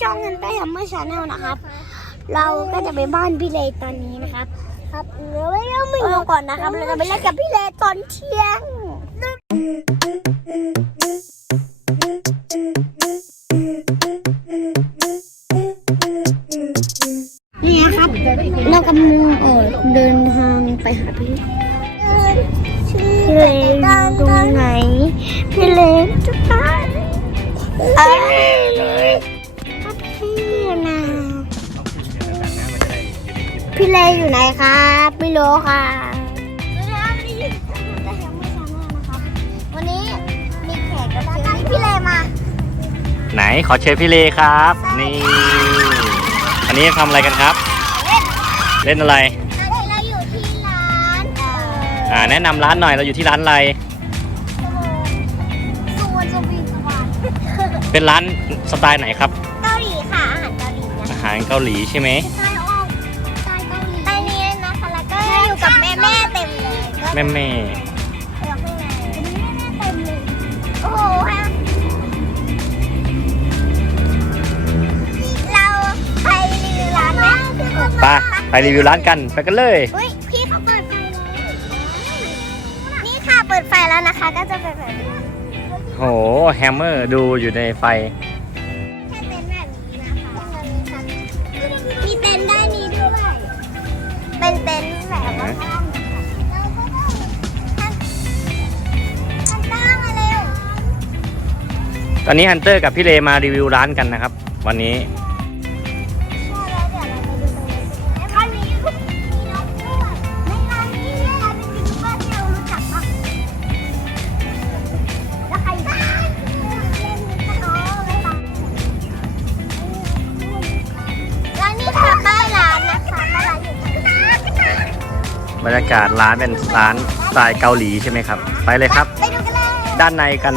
ช่องกันไปฮัมเมอร์ชาแนลนะครับ เราก็จะไปบ้านพี่เลตอนนี้นะครับ ครับเดี๋ยวไม่ต้องมีก่อนนะครับ เราจะไปเล่นกับพี่เลตอนเที่ยงนี่นะครับเรากำลังเออเดินทางไปหาพี่พี่เลอยู่ตรงไหนพี่เลจะตายเอ้ย ครับพี่นะพี่เลอยู่ไหนครับไม่รู้ค่ะวันนี้มีแขกรับเชิญพี่เลมาไหนขอเชิญพี่เลครับ นี่ อันนี้ทำอะไรกันครับ เล่นอะไรเราอยู่ที่ร้านเอ่ออ่าแนะนำร้านหน่อยเราอยู่ที่ร้านอะไรสุวรรณสวีสวรรค์เป็นร้านสไตล์ไหนครับารเกาหลีใช่ไหมใช่อ้อมใช่เกาหลีใต้นี้นะคะแล้วก็อยู่กับแม่แม่เต็มเลยก็แม่แม่อยู่ข้างในแม่เต็มเลยโอ้โหฮะเราไปรีวิวร้านไหมไปไปรีวิวร้านกันไปกันเลยเฮ้ยพี่เขาเปิดไฟแล้วนี่ค่ะเปิดไฟแล้วนะคะ ก็จะเป็นแบบนี้โหแฮมเมอร์ดูอยู่ในไฟ ตอนนี้ฮันเตอร์กับพี่เลมารีวิวร้านกันนะครับ วันนี้ใช่แล้วเดี๋ยวเราไปดูตรงนี้กันร้านนี้มีนกด้วยในร้านนี้เนี่ยร้านเป็นยูทูบเบอร์ที่เรารู้จักปะแล้วใครบ้างเล่นขนมไม่ฟังร้านนี้ค่ะป้ายร้านนะคะป้ายร้านอยู่ตรงนี้ บรรยากาศร้านเป็นร้านสไตล์เกาหลีใช่ไหมครับ ไปเลยครับ ไปดูกันเลยด้านในกัน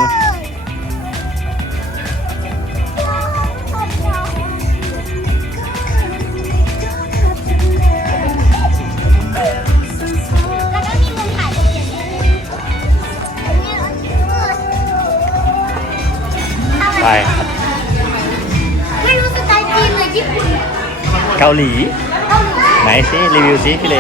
าหลี ไหนสิรีวิวสิพี่เล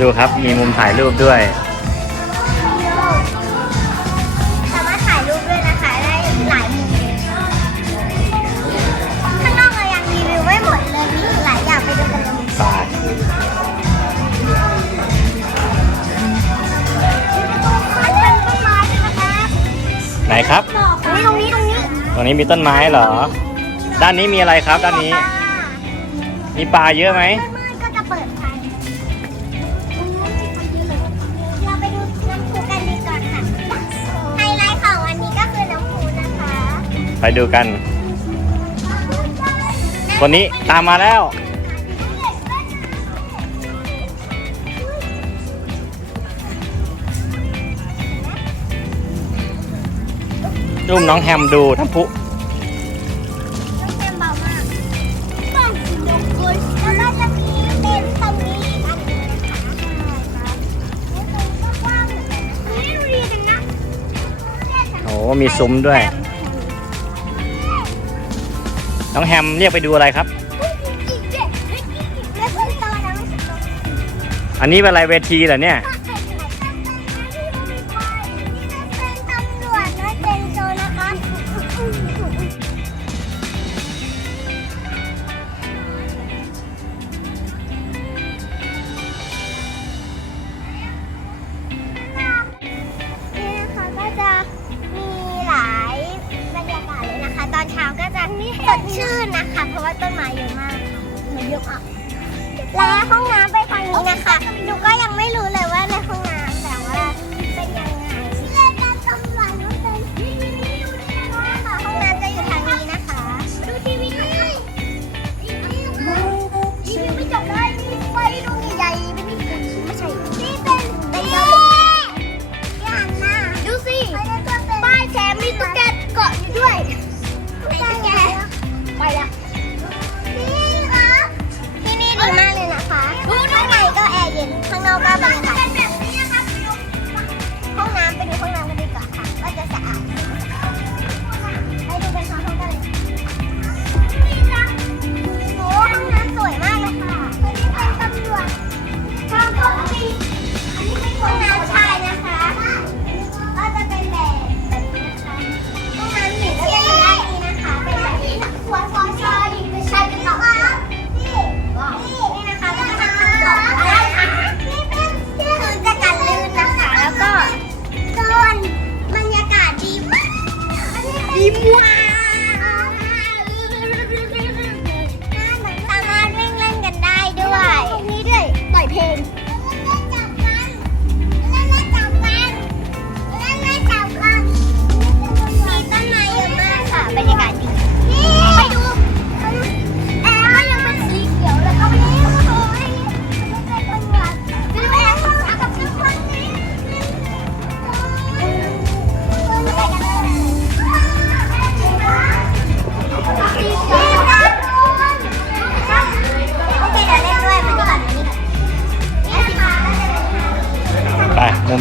ดูครับมีมุมถ่ายรูปด้วย สามารถถ่ายรูปด้วยนะคะ ได้หลายมุมข้างนอกเรายังรีวิวไม่หมดเลยมีอีกหลายอย่างไปดูกันเลยไปมันเป็นต้นไม้ด้วยนะคะไหนครับ ตรงนี้ตรงนี้ตรงนี้ตรงนี้มีต้นไม้เหรอ ด้านนี้มีอะไรครับ ด้านนี้ มีปลาเยอะไหมมืดๆก็จะเปิ ดูกัน คนนี้ตามมาแล้วรูปน้องแฮมดูน้ำพุน้ำเค็มเบามากกล่องสีนกเลยแล้วก็จะมีเป็นตรงนี้อีกอันหนึงนะคะใช่ครับนี่ตรงนี้ก็กว้างเหมือนกันนะคะนี่ดูดีจังนะโอ้มีซุ้มด้วย น้องแฮมเรียกไปดูอะไรครับ อันนี้เป็นอะไรเวทีเหรอเนี่ย อนเช้าก็จะสดชื่นนะคะ เพราะว่าต้นไม้เยอะมากมันเยอะมากและห้องน้ำไปทางนี้นะคะหนูก็ยังไม่รู้เลยว่า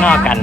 งนอกกัน